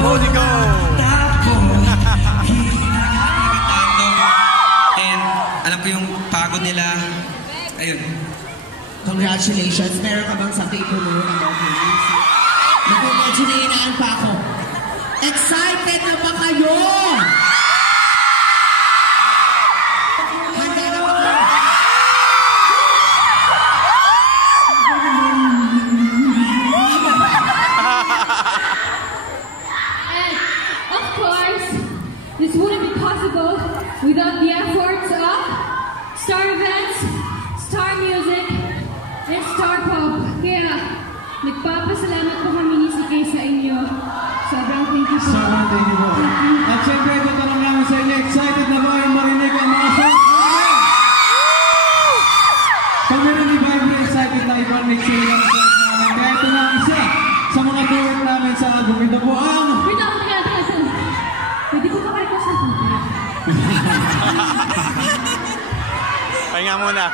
Bodigo! And alam ko yung pagod nila. Ayun. Congratulations. Meron ka bang something to know about movies? Medyo naiinaan pa ako. Excited na ba kayo? Handa na ba kayo? And of course, this wouldn't be possible without the efforts of Star Events, Star Music, and Star Pop. Kaya, nagpapasalamat po kami ni CK sa inyo. Sobrang thank you po. Sobrang thank you po. At syempre, tatanong namin sa inyo, excited na ba yung marinig ang mga songs namin? Pag meron di ba yung excited na i-connect sila ng songs namin? Kaya ito na isa sa mga duet namin sa album. Ito po ang... Wait lang, pwede ko pa request na po. Pahinga muna.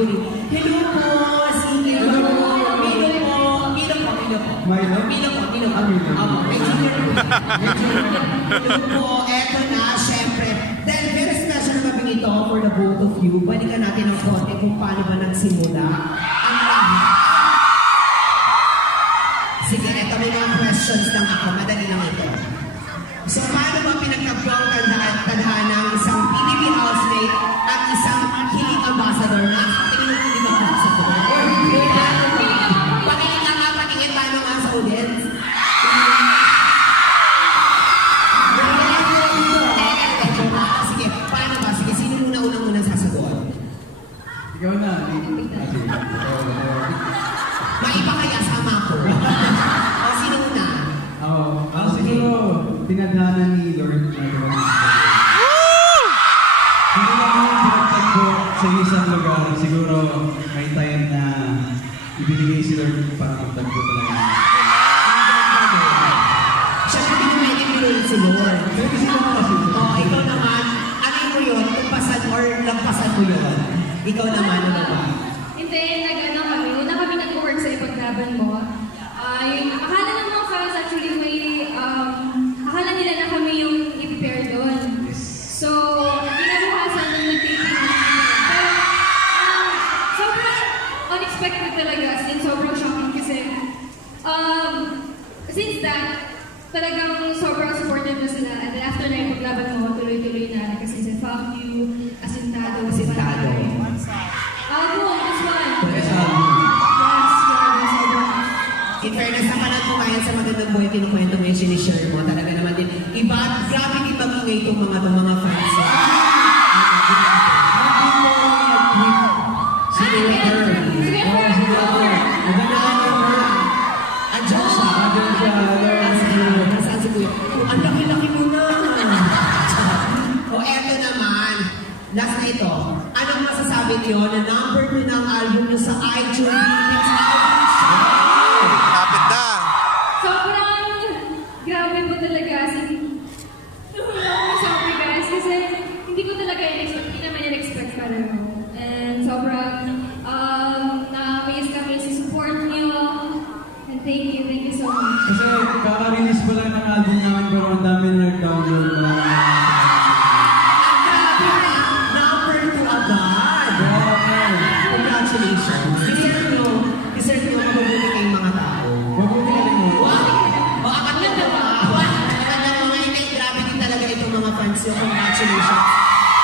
Ivory. Hello po, sige. Milo po. Milo po. Milo? Milo po. Milo. May junior po. Hello po, eto na, syempre. Dahil very special na kami ito for the both of you. Balikan natin ang konti kung paano ba nagsimula ang lahat. Sige, eto may mga questions lang ako. Madali lang ito. So, paano ba pinagtagpo ang tadhana ng isang PBB housemate at isang hiling ambassador na tingin ng hiling ambassador? Patingin ka nga, patingin paano nga sa audience? Sige, paano ba? Sige, sino muna unang sasagot? Ikaw na. Maiba kaya sama ko. O, sino muna? Siguro, tinadhana ni Lord na gawin. Hindi lang yung pinagtagpo sa isang lugar, siguro may time na ibinigay si Lord para magtagpo talaga. Siyempre, pinamay ni si Lord. Pero sino mo kasi? Ikaw naman, ano mo yun? Tumpasan or lagpasan mo yun? Ikaw naman, ano ba? Hindi, nag-ano kami. Una kami nag-work sa ipaglaban mo. Akala ng mga fans actually akala nila na kami yung i-prepare doon. So, kinabukasan nung nag-taping namin. Pero, sobrang unexpected talaga. As in, sobrang shocking kasi, since that, talagang sobrang supportive na sila. And then after na yung paglaban mo, tuloy-tuloy na. Kasi said, fuck you, asintado. Asintado. Album, this one. Yes, In fairness, napanan mo ngayon sa magandang buhay, kinukwento mo yung sinishare mo. Talaga naman din, iba, grabe din magingay itong mga fans. Andiyan siya. Nasaan si Kuya? Ang laki-laki mo na. O eto naman, last na ito. Anong masasabi niyo na number 2 ng album niyo sa iTunes Remix album siya? Kapit na. Sobrang grabe po talaga. Sorry guys, kasi hindi ko talaga in-expect, hindi naman in-expect para mo. And sobrang na-amaze kami sa support niyo. And thank you so much. Kasi kaka-release pa lang ng album namin pero ang dami na nag-download na Number 2 agad. Congratulations. Deserve nyo mabubuti kayong mga tao. Mabuti ka rin mo. O, akat na ba? Mga inay, grabe din talaga itong mga fans nyo. Congratulations.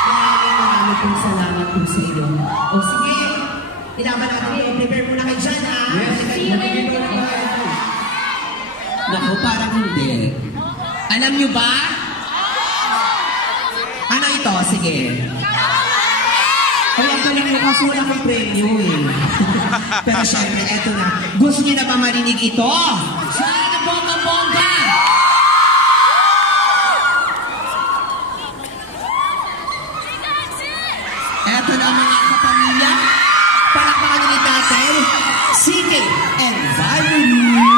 Marami pong salamat po sa inyo. O sige, ilaban natin yun. Prepare muna kayo dyan, ha? Yes. See you later. Naku, parang hindi. Alam nyo ba? Ano ito? Sige. Ay, ang galing mo kasi wala kang premyo eh. Pero syempre, eto na. Gusto niyo na ba marinig ito? Sana bongga-bongga! Eto na mga kapamilya. Palakpakan ulit natin. Sige and Valerie! Sige.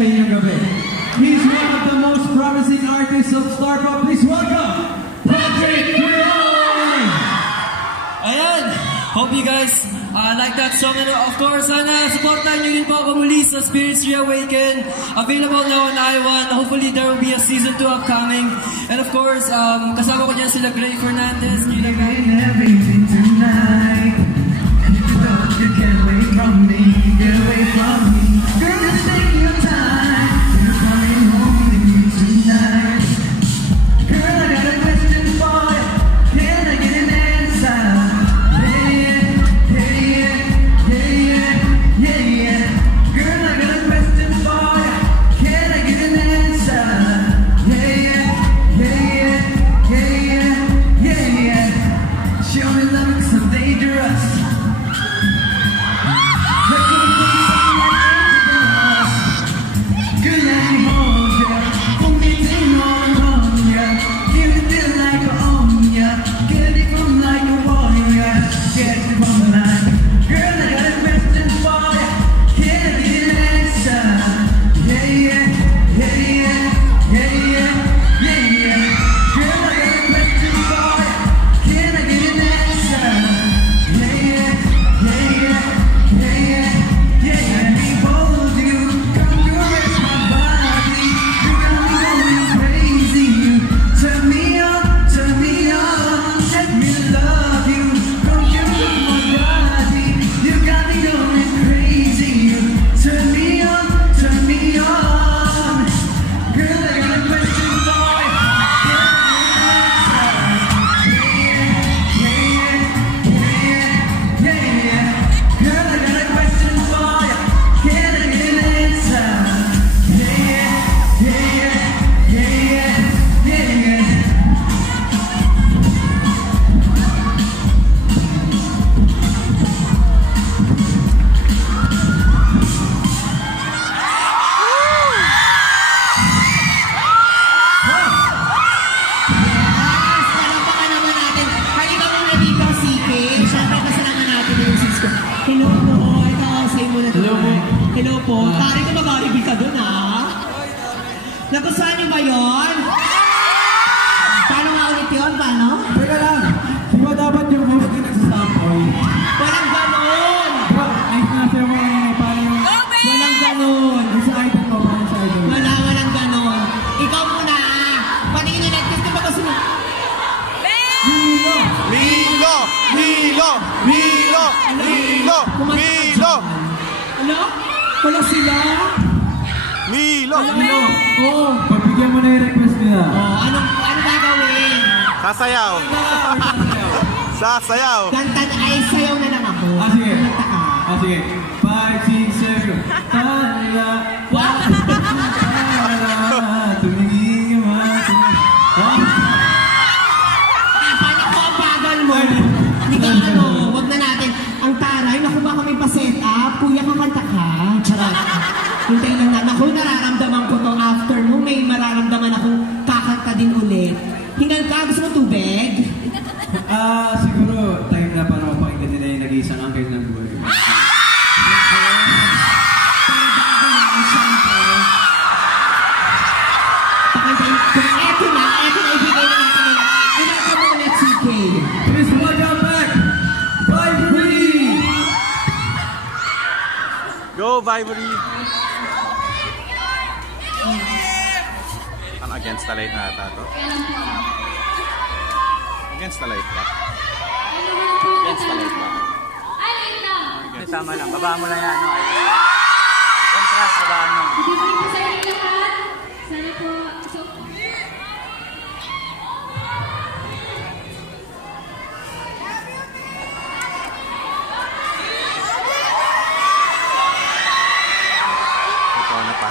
sa inyong gabi. He's one of the most promising artists of Star Pop. Please welcome Patrick Quirón! Ayan! Hope you guys like that song. And of course, sana supportan nyo din po ako muli sa Spirits Reawaken. Available now on iOne. Hopefully, there will be a season 2 upcoming. And of course, kasama ko dyan sila Gray Fernandez, Gina Everything tonight. You can't away from me, get away from me. Girl, just take your time. You're coming home with me tonight. Girl, I got a question for you. Can I get an answer? Yeah. Girl, I got a question for you. Can I get an answer? Yeah. Show me love 'cause I'm dangerous. Good night, hold ya. Hold me tight on ya. Give it feel like I own ya. Get it from like a warrior. Get it from the line. Girl, I got a question for ya. Can I get an answer? Yeah. Girl, I got a question for ya. Can I get an answer? Yeah. Let me hold you. Come caress my body. You got me going crazy. Turn me on. Let me love you. Come caress my body. You got me going crazy. Turn me on. Girl, I got a question for you. Girl, I got a question for you. Can I get an answer? Yeah. Palakpakan naman natin. Halika muna dito, CK. Siyempre, kasalanan natin yung sis ko. Hello po. Ito, say mo na. Hello po. Pari ko mag-aribig ka dun, ha? Nagustuhan niyo ba yun? Paano nga ulit yun? Paano? Teka lang. Di ba dapat yung host din nagsasample? Walang ganon! Ay, nasa mo yun. Paano yung... Walang ganon! Yung sa idol mo, paano sa idol mo? Walang ganon. Ikaw muna, patingin nyo natin kung gusto mo. Milo! Ano? Wala sila? Milo! Oo, pagbigyan mo na yung request nila. Ano gagawin? Sasayaw! Kanta na, ay sayaw na lang ako. Sige. Kanta ka. Sige. 5, 6, 7. Tala. Tumingin ka Paano ko ang bagal mo? Hindi ka wag na natin. Ang taray, naku baka may pa-set up. Kuya, kakanta ka. Charot. Hintay lang na. Naku, nararamdaman ko to after mo. May mararamdaman akong kakanta din ulit. Hingal ka, gusto mo tubig? Siguro time na para mapakinggan nila yung nag-iisang angkin ng buhay. Eto na ibigay na natin nila. Inaka mo ulit, CK. Please welcome back, Vibery! Go, Vibery! Ang against the light na ata to? Against the light ba? Against the light ba? Tama lang, babaan mo lang yan. Contrast, babaan mo. Good evening po sa inyo lahat. Sana po, Ito na pa.